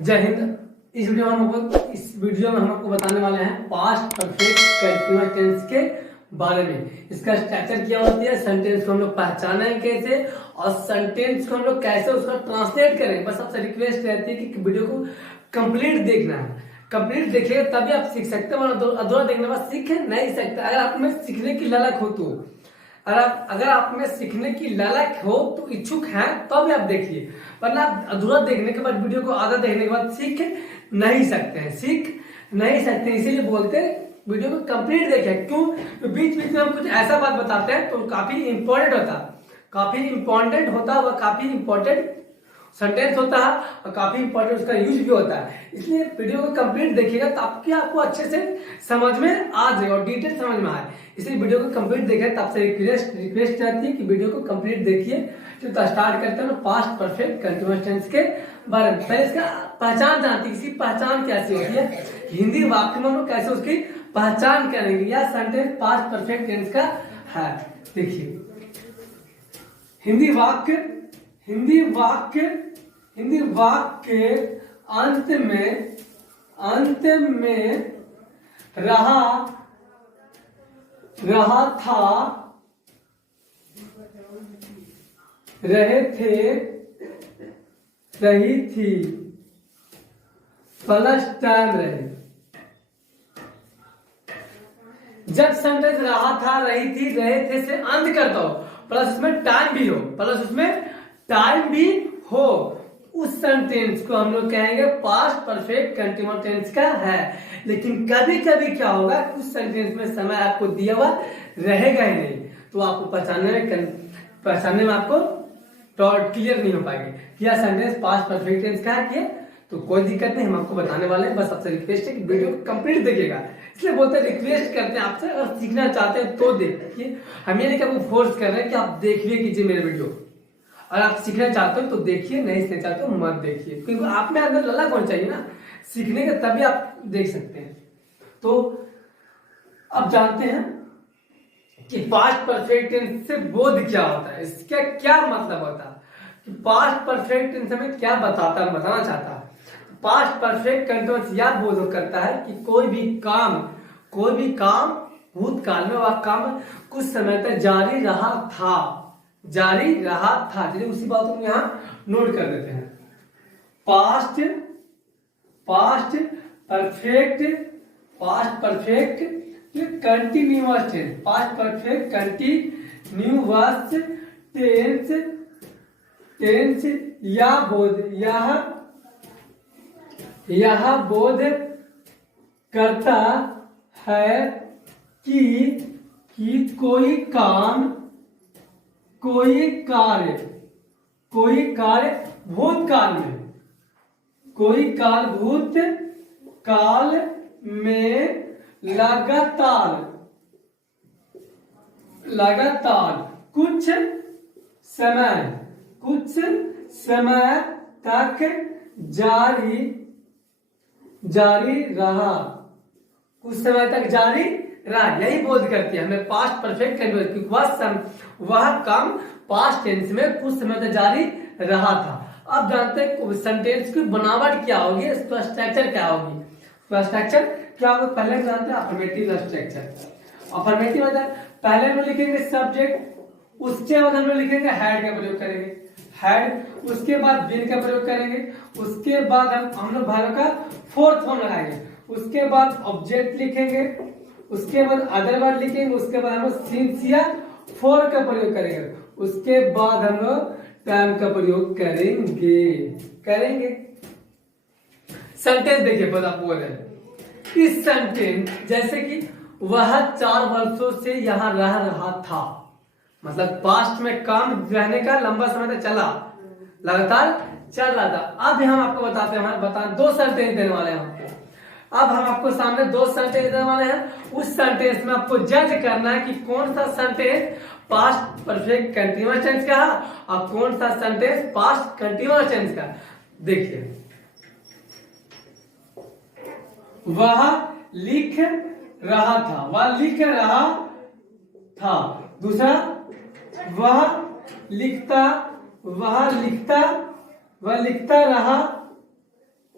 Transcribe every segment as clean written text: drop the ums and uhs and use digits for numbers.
जय हिंद। इस वीडियो में हम आपको बताने वाले हैं पास्ट परफेक्ट कंटीन्यूअस टेंस के बारे में। इसका स्ट्रक्चर क्या होती है, सेंटेंस को हम लोग पहचानें कैसे और सेंटेंस को हम लोग कैसे उसका ट्रांसलेट करें। बस आपसे रिक्वेस्ट रहती है कि वीडियो को कंप्लीट देखना है। कंप्लीट देखिएगा तभी आप सीख सकते हैं, अधूरा देखने के बाद सीख नहीं सकते। अगर आप में सीखने की ललक हो तो अगर आप में सीखने की ललक हो तो इच्छुक हैं तो भी आप देखिए, वरना अधूरा देखने के बाद वीडियो को आधा देखने के बाद सीख नहीं सकते। इसीलिए बोलते हैं वीडियो को कंप्लीट देखें। क्यों? तो बीच बीच में हम कुछ ऐसा बात बताते हैं तो काफी इंपॉर्टेंट होता है, वह काफी इंपॉर्टेंट सेंटेंस होता है और काफी इंपॉर्टेंट उसका यूज भी होता है। इसलिए वीडियो को कंप्लीट देखिएगा ताकि आपको अच्छे से समझ में आ जाए और डिटेल समझ में आए। इसलिए वीडियो को कंप्लीट देखें। तब से रिक्वेस्ट रहती है कि वीडियो को कंप्लीट देखिए। तो स्टार्ट करते हैं पास्ट परफेक्ट कंटीन्यूअस टेंस के बारे में। पहले इसका पहचान जानते हैं, इसकी पहचान कैसी होती है, हिंदी वाक्य में हम लोग कैसे उसकी पहचान करेंगे। यह सेंटेंस पास्ट परफेक्ट टेंस का है। देखिए, हिंदी वाक्य अंत में रहा था, रहे थे, रही थी, प्लस टाइम रहे। जब सेंटेंस रहा था, रही थी, रहे थे से अंत करता हो, प्लस उसमें टाइम भी हो, उस सेंटेंस को हम लोग कहेंगे पास्ट परफेक्ट कंटीन्यूअस टेंस का है। लेकिन कभी कभी क्या होगा, कुछ सेंटेंस में समय आपको दिया हुआ रहेगा ही नहीं, तो आपको पहचानने में आपको क्लियर नहीं हो पाएगी यह सेंटेंस पास्ट परफेक्ट टेंस का है। तो कोई दिक्कत नहीं, हम आपको बताने वाले हैं। बस आपसे रिक्वेस्ट है कि वीडियो कंप्लीट देखिएगा। इसलिए बोलते हैं, रिक्वेस्ट करते हैं आपसे, अगर सीखना चाहते हैं तो देखिए। हम ये नहीं कि आपको फोर्स कर रहे हैं कि आप देखिए कीजिए मेरे वीडियो। अगर आप सीखना चाहते हो तो देखिए, नहीं सीखना चाहते हो मत देखिए, क्योंकि आप में अंदर ललक होनी चाहिए ना सीखने के, तभी आप देख सकते हैं। तो अब जानते हैं कि पास्ट परफेक्ट टेंस से बोध क्या होता है, इसका क्या मतलब होता है कि पास्ट परफेक्ट टेंस में क्या बताना चाहता है। पास्ट परफेक्ट कंटीन्यूअस यह बोध करता है कि कोई भी काम भूतकाल में वह काम कुछ समय तक जारी रहा था। चलिए उसी बात को यहां नोट कर देते हैं। Past perfect continuous tense, past perfect continuous tense यह बोध करता है कि कोई कार्य भूतकाल में लगातार कुछ समय तक जारी रहा, यही बोध करती है हमें पास्ट परफेक्ट कंटीन्यूअस। वह काम पास्ट टेंस में कुछ समय तक जारी रहा था। अब जानते हैं सेंटेंस की बनावट क्या होगी, इसका स्ट्रक्चर क्या होगी। स्ट्रक्चर क्या होगा, पहले जानते हैं अफर्मेटिव स्ट्रक्चर। अफर्मेटिव मतलब पहले में लिखेंगे सब्जेक्ट, उसके बाद हम लोग लिखेंगे हैड का प्रयोग करेंगे, उसके बाद बीन का प्रयोग करेंगे, उसके बाद हम लोग भाग का फोर्थ फॉर्म लगाएंगे, उसके बाद ऑब्जेक्ट लिखेंगे, उसके बाद अदर वर्ड लिखेंगे, उसके बाद हम लोग सिंसियर फॉर का प्रयोग करेंगे, उसके बाद हम लोग टाइम का प्रयोग करेंगे। सेंटेंस देखिए, पता बोल रहे हैं इस सेंटेंस जैसे कि वह 4 वर्षों से यहाँ रह रहा था, मतलब पास्ट में काम रहने का लंबा समय तक लगातार चल रहा था। अब हम आपको बताते हैं, दो सेंटेंस देने वाले हैं आपको। अब हम आपको सामने दो सेंटेंस देने वाले हैं। उस सेंटेंस में आपको जज करना है कि कौन सा sentence past perfect continuous tense का है और कौन सा सेंटेंस पास्ट कंटीन्यूअस टेंस का। देखिए, वह लिख रहा था, दूसरा वह लिखता रहा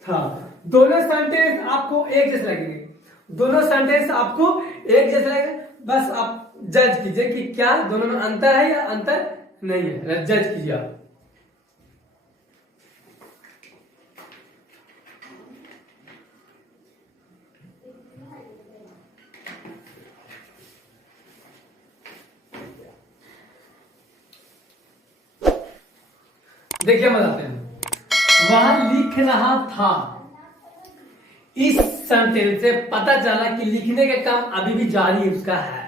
था। दोनों सेंटेंस आपको एक जैसे लगेंगे, दोनों सेंटेंस आपको एक जैसे लगेंगे। बस आप जज कीजिए कि क्या दोनों में अंतर है या अंतर नहीं है, जज कीजिए आप। देखिए बताते हैं, वह लिख रहा था। इस सेंटेंस से पता चला कि लिखने का काम अभी भी जारी उसका है।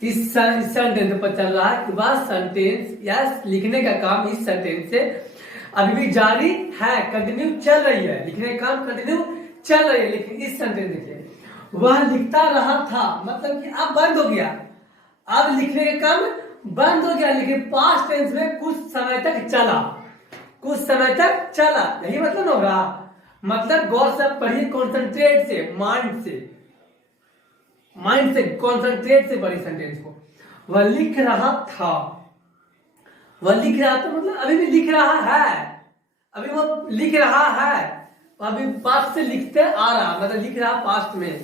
इस सेंटेंस से पता चल रहा है कि वह सेंटेंस या लिखने का काम इस सेंटेंस से अभी भी जारी है, कंटिन्यू चल रही है, लिखने का काम कंटिन्यू चल रही है। लेकिन इस सेंटेंस देखिए, वह लिखता रहा था, मतलब कि अब बंद हो गया, अब लिखने का काम बंद हो गया, लेकिन पास्ट टेंस में कुछ समय तक चला, कुछ समय तक चला, यही मतलब होगा। मतलब गौर से पढ़िए, कॉन्सेंट्रेट से, माइंड से कॉन्सेंट्रेट से पढ़िए सेंटेंस को। वह लिख रहा था, वह लिख रहा था मतलब अभी भी लिख रहा है, अभी वो लिख रहा है, अभी पास्ट से लिखते आ रहा, मतलब लिख रहा पास्ट में,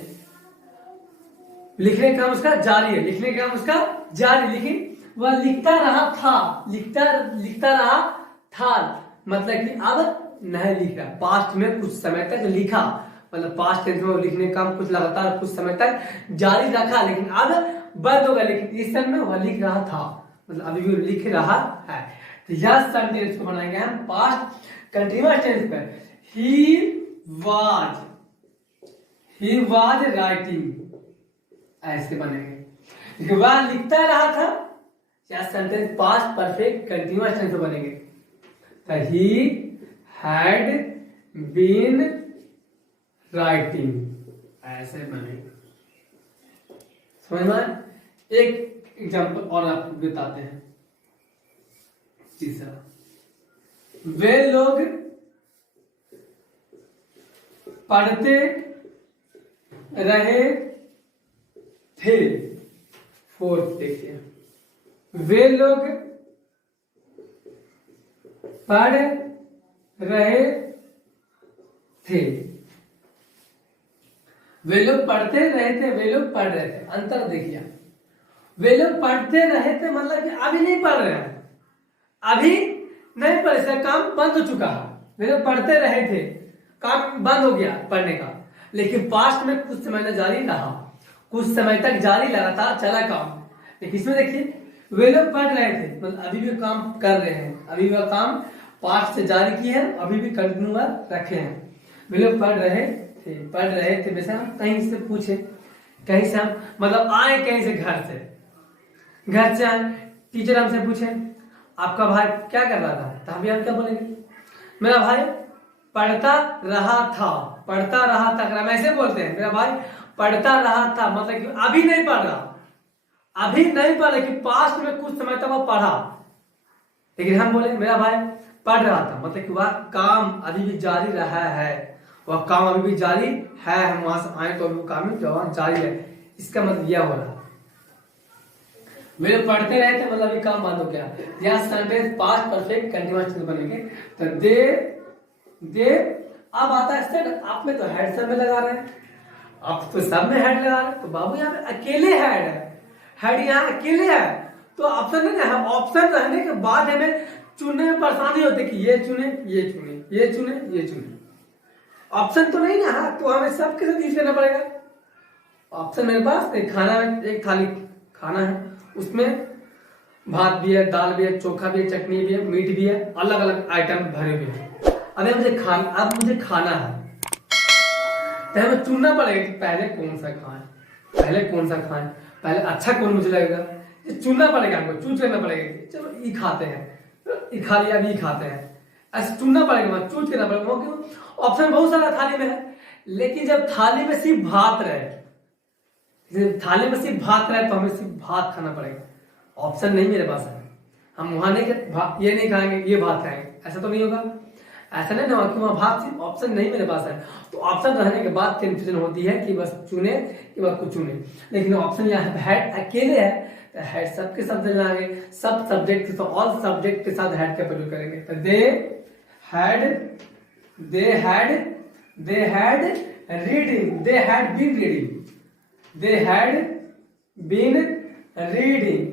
लिखने का काम उसका जारी है, लिखने का काम उसका जारी। लेकिन वह लिखता रहा था, लिखता रहा था, मतलब कि अब नहीं लिख रहा, पास्ट में कुछ समय तक लिखा, मतलब पास्ट टेंस में लिखने का काम कुछ लगातार कुछ समय तक जारी रखा, लेकिन अब बंद हो गया। लेकिन इस समय में वह लिख रहा था, मतलब अभी भी लिख रहा है। तो यह सेंटेंस को बनाएंगे हम पास्ट कंटीन्यूअस टेंस पर। ही वाज राइटिंग, ऐसे बनेंगे। वह लिखता रहा था, या sentence past perfect continuous tense में बनेंगे। तो ही हैड बीन राइटिंग, ऐसे बनेंगे। समझ में? एक एग्जांपल और आपको बताते हैं। तीसरा, वे लोग पढ़ते रहे थे। फोर्थ देखिए, वे लोग पढ़ रहे थे, वे लोग पढ़ते रहे थे, वे लोग पढ़ रहे थे, अंतर देखिए। वे लोग पढ़ते रहे थे मतलब कि अभी नहीं पढ़ रहे हैं, अभी नहीं पढ़ रहे, काम बंद हो चुका है। वे लोग पढ़ते रहे थे, काम बंद हो गया पढ़ने का, लेकिन पास्ट में कुछ समय जारी रहा, कुछ समय तक जारी लगातार चला काम। लेकिन इसमें देखिए, वे लोग पढ़ रहे थे मतलब अभी भी काम कर रहे हैं, अभी वह काम पास्ट से जारी किए हैं, अभी भी कंटिन्यू रखे हैं। वे लोग पढ़ रहे थे वैसे हम कहीं से पूछे, कहीं से हम मतलब आए कहीं से, घर से आए, टीचर हमसे पूछे आपका भाई क्या कर रहा था, तो अभी हम क्या बोलेंगे, मेरा भाई पढ़ता रहा था, पढ़ता रहा था। अगर हम ऐसे बोलते हैं मेरा भाई पढ़ता रहा था, मतलब कि अभी नहीं पढ़ रहा, अभी नहीं पढ़ रहा, कि पास्ट में कुछ समय तक वो पढ़ा। लेकिन हम बोले मेरा भाई पढ़ रहा था, मतलब कि वह काम अभी भी जारी रहा है, वह काम अभी भी जारी है, हम वहां से आए तो अभी वो काम जारी है। इसका मतलब यह हो रहा, वे पढ़ते रहे थे मतलब अभी काम बंद हो गया। यहाँ sentence past perfect continuous tense बनेंगे। तो दे अब आता है, आप में तो हेड सब में लगा रहे हैं, आप तो सब में हेड लगा रहे हैं, तो बाबू यहाँ पे अकेले हेड है, हेड यहाँ अकेले है, तो ऑप्शन नहीं है। ऑप्शन रहने के बाद हमें चुनने में परेशानी होती है कि ये चुने, ये चुने, ये चुने, ये चुने। ऑप्शन तो नहीं ना, तो हमें सबके साथ यूज करना पड़ेगा। ऑप्शन मेरे पास एक खाना में, एक थाली खाना है, उसमें भात भी है, दाल भी है, चोखा भी है, चटनी भी है, मीट भी है, अलग अलग आइटम भरे हुए हैं। अब मुझे खाना है, तो हमें चुनना पड़ेगा कि पहले कौन सा खाएं, पहले अच्छा कौन मुझे लगेगा, ये चुनना पड़ेगा, हमको चूज करना पड़ेगा। चलो ये खाते हैं, ये खा लिया, अभी खाते हैं, ऐसे चुनना पड़ेगा, चूज करना पड़ेगा। क्यों? ऑप्शन बहुत सारा थाली में है, लेकिन जब थाली में सिर्फ भात रहे, तो हमें सिर्फ भात खाना पड़ेगा। ऑप्शन नहीं मेरे पास है, हम वहां नहीं ये नहीं खाएंगे, ये भात खाएंगे, ऐसा तो नहीं होगा। ऐसा नहीं ना कि वहां भात, सिर्फ ऑप्शन नहीं मेरे पास है, तो ऑप्शन रहने के बाद कंफ्यूजन होती है कि बस चुने कि बस कुछ चुने। लेकिन ऑप्शन यहाँ हेड अकेले है, तो हेड सबके शब्द लगाएंगे, सब सब्जेक्ट, तो ऑल सब्जेक्ट के साथ हेड का प्रयोग करेंगे। तो they had they had reading, they had been reading, they had been reading,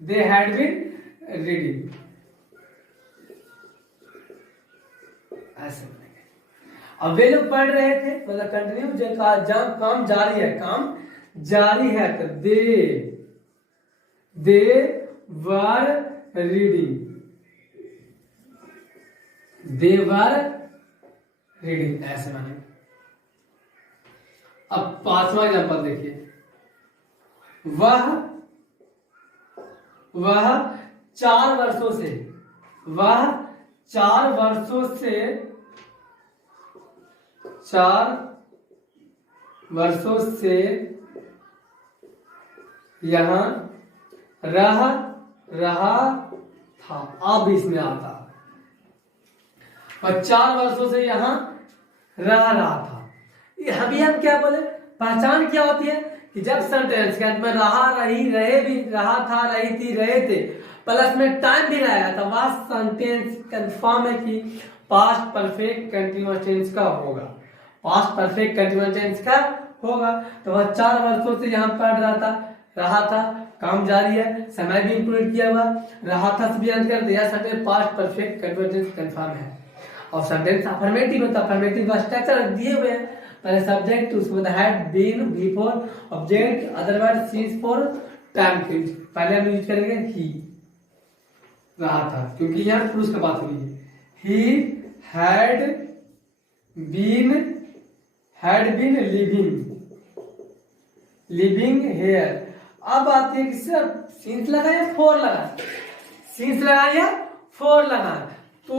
they had been reading, ऐसे। अब वे लोग पढ़ रहे थे, मतलब कंटिन्यू, जब काम जारी है, काम जारी है, तो दे were reading, they were reading, ऐसे माने। अब 5वां एग्जाम्पल देखिए, वह 4 वर्षों से, वह 4 वर्षों से, 4 वर्षों से यहां रहा था, अब इसमें आता, और 4 वर्षों से यहां रहा था। अभी हम क्या बोले, पहचान क्या होती है कि जब सेंटेंस के अंत में रहा, रही, रहे, भी, रहा था, रही थी, रहे थे, प्लस में टाइम भी रहेगा, तो वह सेंटेंस कंफर्म है कि पास्ट परफेक्ट कंटीन्यूअस टेंस का होगा, पास्ट परफेक्ट कंटीन्यूअस टेंस का होगा। तो वह 4 वर्षों से यहाँ पढ़ रहा था, काम जारी है, समय भी इंक्लूड किया हुआ, रहा था से भी अंत कर दिया, sentence past perfect continuous tense confirm है। और सेंटेंस अफर्मेटिव होता है, अफर्मेटिव का स्ट्रक्चर दिए हुए हैं, पहले सब्जेक्ट, उसके बाद had been, before, object, otherwise, since for time के, पहले हम यूज करेंगे ही, रहा था, क्योंकि यहाँ पुरुष का बात हुई है। He had been living here. अब आती है कि सर सीन्स लगा या फोर लगा, सीन्स लगा या फोर लगा, तो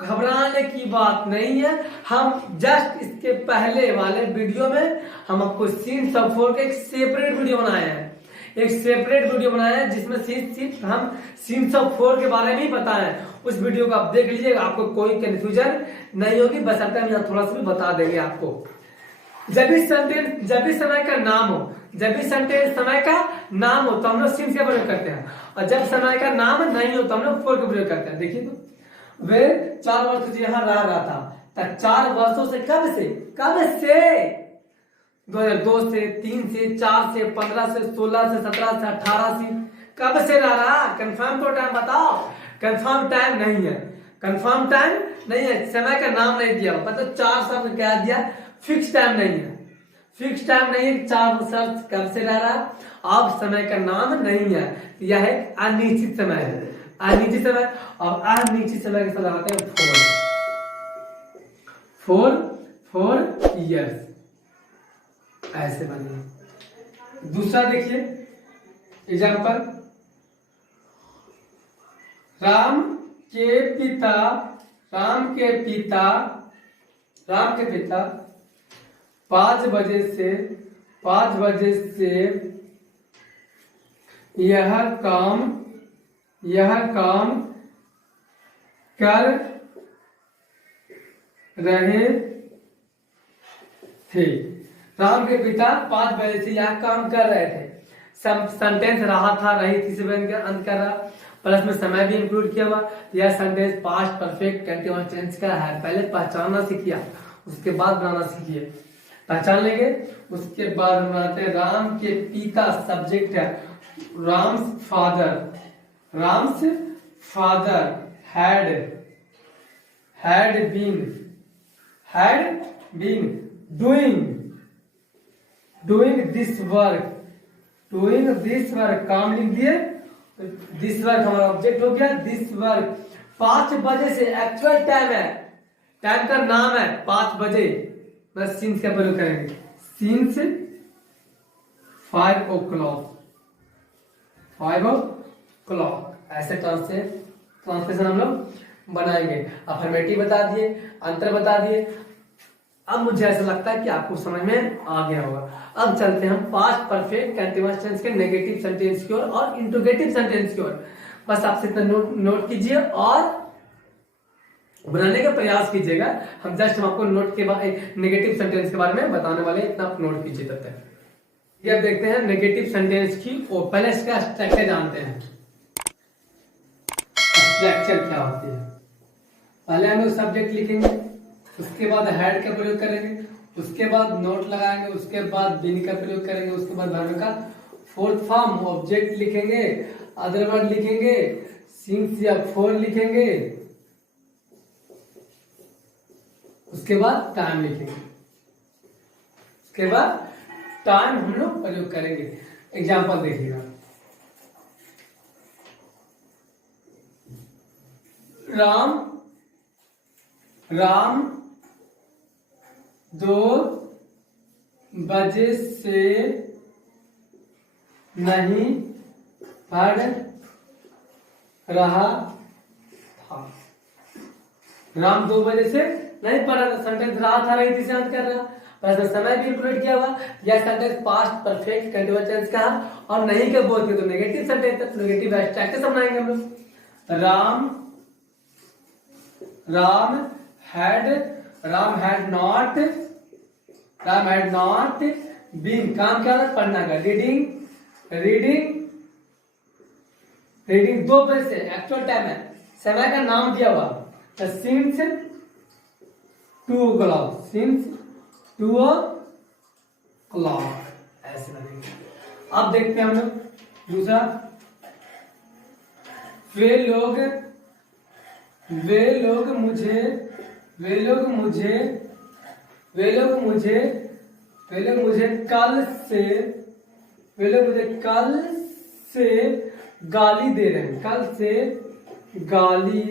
घबराने की बात नहीं है। हम जस्ट इसके पहले वाले वीडियो में हम आपको सीन्स ऑफ फोर का एक सेपरेट वीडियो बनाए हैं, एक सेपरेट वीडियो बनाया है जिसमें सिर्फ हम सीन्स ऑफ फोर के बारे में ही बताएं। उस वीडियो को आप देख लीजिएगा, आपको कोई कंफ्यूजन नहीं होगी, बस हम यहाँ थोड़ा सा भी बता देंगे आपको। जब भी समय का नाम हो, जब भी सेंटेंस समय का नाम हो तो हम लोग सीन्स का प्रयोग करते हैं, और जब समय का नाम नहीं हो तो हम लोग फोर का प्रयोग करते हैं। देखिए तो वे 4 वर्षों से यहाँ रहा था, 4 वर्षों से कब से 2002 से, 3 से, 4 से, 15 से, 16 से, 17 से, 18 से, कब से रहा? कंफर्म तो टाइम बताओ। कंफर्म टाइम नहीं है, कंफर्म टाइम नहीं है, समय का नाम नहीं दिया, मतलब 4 शब्द क्या दिया, फिक्स टाइम नहीं है, फिक्स टाइम नहीं है, 4 शब्द कब से रहा, अब समय का नाम नहीं है, यह एक अनिश्चित समय है, अनिश्चित समय। और अनिश्चित समय के साथ आते हैं 4 इयर्स, ऐसे बने। दूसरा देखिए एग्जाम्पल, राम के पिता 5 बजे से यह काम कर रहे थे। राम के पिता 5 बजे से यह काम कर रहे थे। सेंटेंस रहा था, रही थी से अंत कर रहा, प्लस में समय भी इंक्लूड किया हुआ। यह sentence past perfect continuous tense का है। पहले पहचानना सीखिए, उसके बाद बनाना सीखिए। पहचान लेंगे, उसके बाद हम बनाते हैं राम के पिता, सब्जेक्ट है Ram's father had been doing this work, काम लिख दिए, दिस वर्क हमारा ऑब्जेक्ट हो गया। दिस वर्क 5 बजे से एक्चुअल टाइम है, टाइम का नाम है 5 बजे, बस सीन्स का प्रयोग करेंगे, सीन्स 5 o'clock, ऐसे ट्रांसलेशन हम लोग बनाएंगे। अफर्मेटिव बता दिए, अंतर बता दिए। अब मुझे ऐसा लगता है कि आपको समझ में आ गया होगा। अब चलते हैं हम पास्ट परफेक्ट कंटीन्यूअस टेंस के नेगेटिव सेंटेंस की ओर और इंट्रोगेटिव सेंटेंस की ओर। बस आप इतना नोट कीजिए और बनाने का प्रयास कीजिएगा। हम आपको नोट के बाद नेगेटिव सेंटेंस के बारे में बताने वाले, इतना आप नोट कीजिए तब तक। ये अब देखते हैं नेगेटिव सेंटेंस की ओर। पहले इसका स्ट्रक्चर जानते हैं, स्ट्रक्चर क्या होती है। पहले हम लोग सब्जेक्ट लिखेंगे, उसके बाद हैड का प्रयोग करेंगे, उसके बाद नोट लगाएंगे, उसके बाद बीन का प्रयोग करेंगे, उसके बाद वर्ब का फोर्थ फॉर्म ऑब्जेक्ट लिखेंगे, अदर वर्ड लिखेंगे, सिंस या फॉर लिखेंगे, उसके बाद टाइम लिखेंगे, उसके बाद टाइम हम लोग प्रयोग करेंगे। एग्जाम्पल देखिएगा, राम 2 बजे से नहीं पढ़ रहा था। राम 2 बजे से नहीं पढ़ रहा था, सेंटेंस रहा था रही थी से अंत कर रहा, वैसे समय भी इंक्लूड किया हुआ। यह sentence past perfect continuous tense का और नहीं के बोल के तो नेगेटिव सेंटेंस है, नेगेटिव एब्स्ट्रैक्ट बनाएंगे हम लोग। राम हैड नॉट बीन, काम क्या था पढ़ना का, रीडिंग 2 बजे से एक्चुअल टाइम है, समय का नाम दिया हुआ सिंस 2 o'clock, ऐसे लगेंगे। अब देखते हैं हम लोग दूसरा, वे लोग मुझे कल से गाली दे रहे हैं, कल से गाली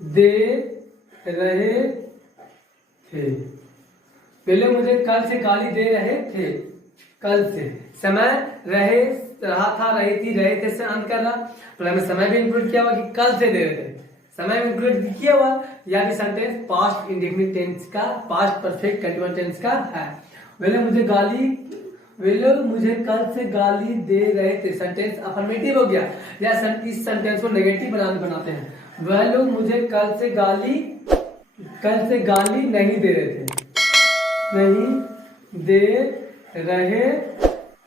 दे रहे थे। पहले मुझे कल से गाली दे रहे थे, कल से समय रहा था, रही थी, रहे थे से अंत कर रहा, तो हमें समय भी इंक्लूड किया हुआ कि कल से दे रहे थे, समय में इंक्लूड किया हुआ, यानी सेंटेंस पास्ट इंडेफिनिट टेंस का, पास्ट परफेक्ट कंटीन्यूअस टेंस का है। वे लोग मुझे कल से गाली दे रहे थे, सेंटेंस अफर्मेटिव हो गया, या इस सेंटेंस को नेगेटिव बनाते हैं। वह लोग मुझे कल से गाली नहीं दे रहे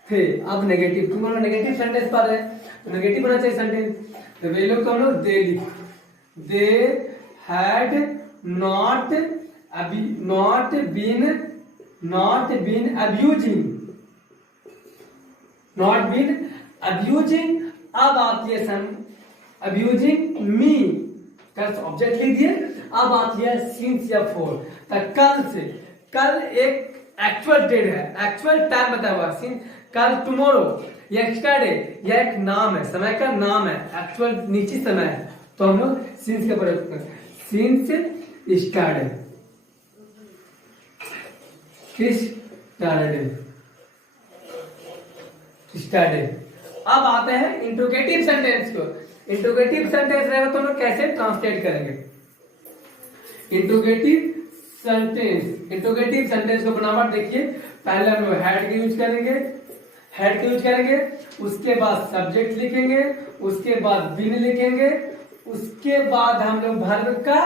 थे, अब नेगेटिव, तुम लोग नेगेटिव सेंटेंस पढ़ रहे हैं तो नेगेटिव होना चाहिए सेंटेंस, तो वे लोग को हम लोग दे लिखो, they had not been abusing, अब आती है अब्यूजिंग मी, कल ऑब्जेक्ट लिख दिए, अब आती है सिंस या फॉर, कल से, कल एक एक्चुअल डेट है, एक्चुअल टाइम बताया हुआ, कल टुमारो, यस्टरडे यह एक नाम है, समय का नाम है, एक्चुअल निश्चित समय है, तो हम लोग सिंस का प्रयोग करें, सिंस स्टार्टेड। अब आते हैं इंट्रोगेटिव सेंटेंस को। इंट्रोगेटिव सेंटेंस रहेगा तो हम लोग कैसे ट्रांसलेट करेंगे? इंट्रोगेटिव सेंटेंस को बनावट देखिए, पहले हम लोग हेड का यूज करेंगे, उसके बाद सब्जेक्ट लिखेंगे, उसके बाद बिन लिखेंगे, उसके बाद हम लोग वर्ब का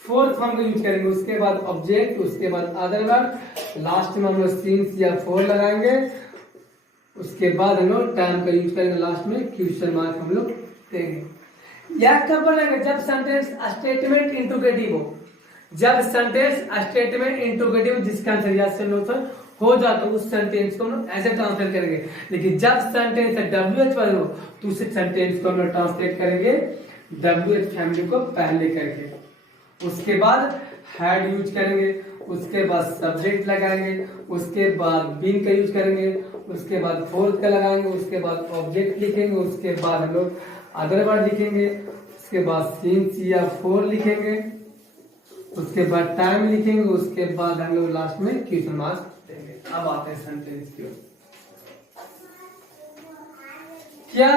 फोर्थ फॉर्म का यूज करेंगे, उसके बाद ऑब्जेक्ट, उसके बाद अदर वर्ब, लास्ट में हम लोग सिंस या फॉर लगाएंगे, उसके बाद हम लोग टाइम का यूज करेंगे, लास्ट में क्वेश्चन मार्क हम लोग देंगे। यह कब बनेगा? जब सेंटेंस स्टेटमेंट इंट्रोगेटिव हो, जब सेंटेंस स्टेटमेंट इंट्रोगेटिव जिसका आंसर यस से नो हो जाए तो उस सेंटेंस को हम लोग ऐसे ट्रांसलेट करेंगे। लेकिन जब सेंटेंस WH वाले हो तो उस सेंटेंस को हम लोग ट्रांसलेट करेंगे WH फैमिली को पहले करके, उसके बाद हैड यूज करेंगे, उसके बाद सब्जेक्ट लगाएंगे, उसके बाद बीन का यूज करेंगे, उसके बाद फोर्थ का लगाएंगे, उसके बाद ऑब्जेक्ट लिखेंगे, उसके बाद हम लोग अदर वर्ड लिखेंगे, उसके बाद सिंस या फॉर लिखेंगे, उसके बाद टाइम लिखेंगे, उसके बाद हम लोग लास्ट में क्वेश्चन मार्क देंगे। अब आते हैं सेंटेंस की ओर। क्या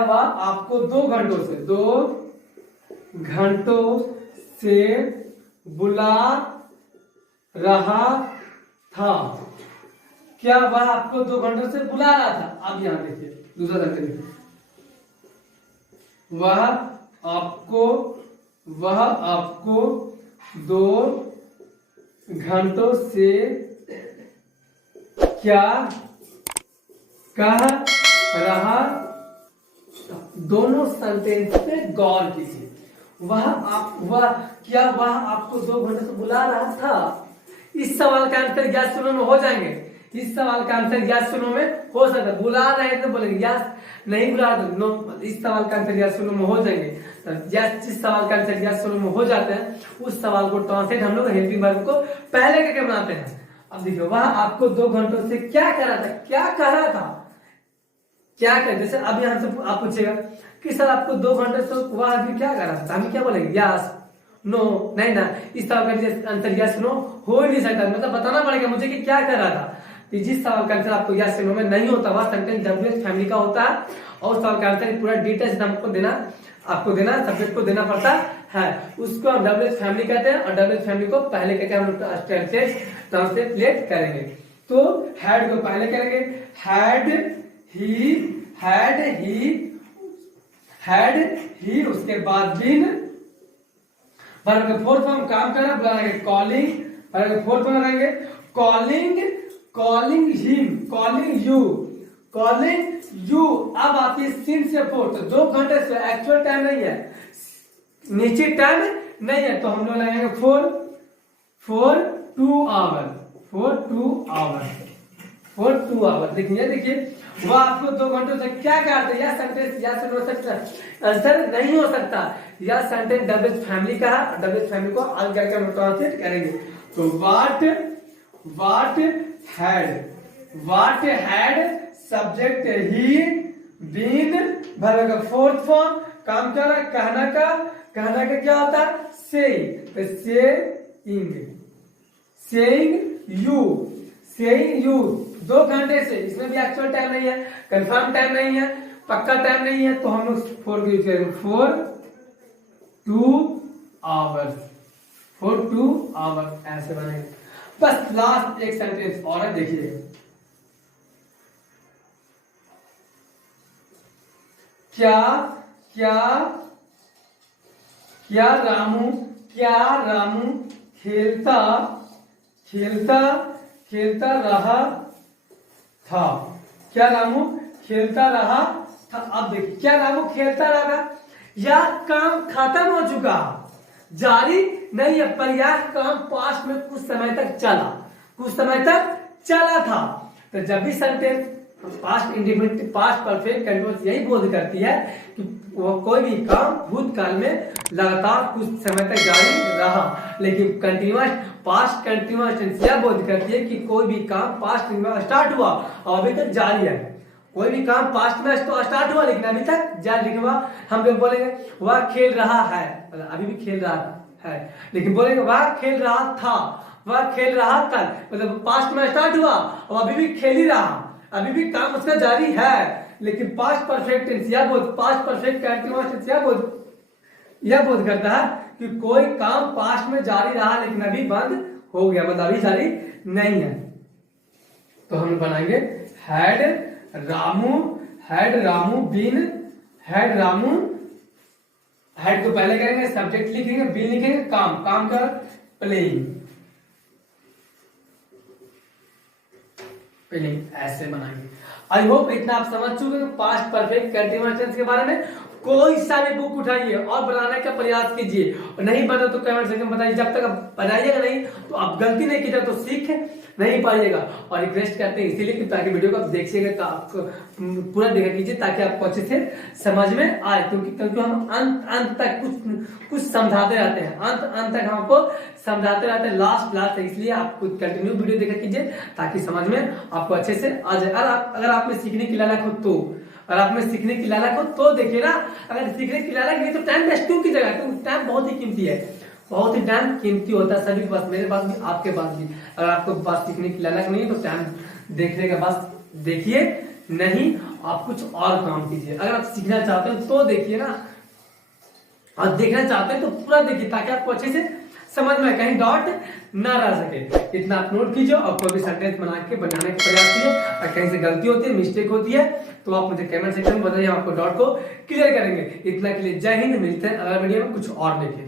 वह आपको 2 घंटों से बुला रहा था? क्या वह आपको 2 घंटों से बुला रहा था? अब यहां देखिए दूसरा सेंटेंस, वह आपको 2 घंटों से क्या कह रहा, दोनों सेंटेंस पे गौर कीजिए। वह आपको 2 घंटे से बुला रहा था? इस सवाल का आंसर यस सुनो में हो जाएंगे। इस सवाल का आंसर यस सुनो में हो सकता है। बुला रहे तो बोलेंगे यस, नहीं बुला रहे तो नो। इस सवाल का आंसर यस सुनो में हो जाएंगे। यस, जिस सवाल का आंसर यस सुनो में हो जाते हैं उस सवाल को ट्रांसलेट हम लोग हेल्पिंग वर्ब को पहले करके बनाते हैं। अब देखिए, वह आपको 2 घंटों से क्या कह रहा था? क्या कह रहा था? क्या कह, जैसे अब यहाँ से आप पूछेगा कि सर आपको 2 घंटे से वह आदमी क्या कर रहा था, हम क्या बोलेंगे? यस, नो, नहीं ना। इस सवाल का आंसर यस नो हो ही नहीं सकता। मतलब बताना पड़ेगा मुझे कि क्या कर रहा था। जिस सवाल का आंसर आपको यस नो में नहीं होता वह सेंटेंस डब्ल्यूएच फैमिली का होता है, और सवाल का आंसर पूरा डिटेल्स आपको देना सब्जेक्ट को देना पड़ता है। उसको हम डब्ल्यूएच फैमिली कहते हैं, और डब्ल्यूएच फैमिली को पहले करके हम ट्रांसलेट करेंगे। तो हैड को पहले करेंगे, हैड ही, उसके बाद बीन, वर्ब का फोर्थ फॉर्म काम करना, बुलाएंगे कॉलिंग, वर्ब का फोर्थ फॉर्म रहेंगे कॉलिंग हिम, कॉलिंग यू। अब आती है सिन से फोर्थ, 2 घंटे से एक्चुअल टाइम नहीं है, नीचे टाइम नहीं है, तो हम लोग लगाएंगे फॉर 2 आवर। देखिए वह आपको 2 घंटों से क्या कहते हैं? यह सेंटेंस या हो सकता है, आंसर नहीं हो सकता। यह सेंटेंस डब्ल्यूएच फैमिली का है, डब्ल्यूएच फैमिली को आगे करके हम ट्रांसलेट करेंगे। तो व्हाट हैड सब्जेक्ट ही बीन, वर्ब का फोर्थ फॉर्म काम कर रहा है, कहना का क्या होता है? सेइंग यू 2 घंटे से, इसमें भी एक्चुअल टाइम नहीं है, कंफर्म टाइम नहीं है, पक्का टाइम नहीं है, तो हम लोग फॉर यूज करेंगे फॉर 2 आवर्स ऐसे बनेंगे। बस लास्ट एक सेंटेंस और है, देखिए क्या रामू खेलता रहा था? क्या रामू खेलता रहा था? अब देखिए, क्या रामू खेलता रहा था? यह काम खत्म हो चुका, जारी नहीं है, पर यह काम पास्ट में कुछ समय तक चला था। तो जब भी sentence past indefinite, past perfect continuous यही बोध करती है कि वो कोई भी काम भूतकाल में लगातार कुछ समय तक जारी रहा, लेकिन कंटीन्यूअस पास्ट कंटीन्यूअस टेंस यह बोध करती है कि कोई भी काम पास्ट में स्टार्ट हुआ और अभी तक जारी है। कोई भी काम पास्ट में स्टार्ट हुआ लेकिन अभी तक जारी हुआ। हम लोग बोलेंगे वह खेल रहा है, अभी भी खेल रहा है, लेकिन बोलेंगे वह खेल रहा था, वह खेल रहा था, मतलब पास्ट में स्टार्ट हुआ और अभी भी खेल ही रहा, अभी भी काम उसका जारी है। लेकिन past perfect tense past perfect continuous tense यह बोध करता है कि कोई काम पास्ट में जारी रहा लेकिन अभी बंद हो गया, मतलब अभी जारी नहीं है। तो हम बनाएंगे हैड रामू बीन, हैड को पहले करेंगे, सब्जेक्ट लिखेंगे, बीन लिखेंगे, काम कर प्लेइंग, ऐसे बनाएंगे। आई होप इतना आप समझ चुके हैं पास्ट परफेक्ट कंटीन्यूअस टेंस के बारे में। कोई सा भी बुक उठाइए और बनाने का प्रयास कीजिए, और नहीं बना तो कमेंट सेक्शन में बताइए। जब तक आप बनाइएगा नहीं तो आप गलती नहीं कीजिए तो सीख नहीं पाइएगा। और रिक्वेस्ट करते हैं इसीलिए कि ताकि वीडियो को आप देखिएगा तो आपको पूरा देखा कीजिए ताकि आपको अच्छे से समझ में आए, क्योंकि हम अंत तक कुछ समझाते रहते हैं, अंत तक हम आपको समझाते रहते हैं, लास्ट तक। इसलिए आप कुछ कंटिन्यू वीडियो देखा कीजिए ताकि समझ में आपको अच्छे से आ जाए। अगर आप में सीखने की लालच हो तो देखिए ना, अगर सीखने की लालच नहीं तो टाइम वेस्ट क्यों की जगह, क्योंकि टाइम बहुत ही कीमती है, बहुत ही टाइम कीमती होता है सभी के पास, मेरे पास भी, आपके पास भी। अगर आपको पास सीखने की लालच नहीं है तो टाइम देखने के बाद देखिए, नहीं आप कुछ और काम कीजिए। अगर आप सीखना चाहते हो तो देखिए ना, और देखना चाहते हैं तो पूरा देखिए ताकि आपको अच्छे से समझ में कहीं डॉट ना रह सके। इतना आप नोट कीजिए और कोई भी सेंटेंस बनाने का प्रयास कीजिए। और कहीं से गलती होती है, मिस्टेक होती है तो आप मुझे कमेंट सेक्शन में बताइए, हम आपको डॉट को क्लियर करेंगे। इतना के लिए जय हिंद, मिलते हैं अगला वीडियो में कुछ और लेके।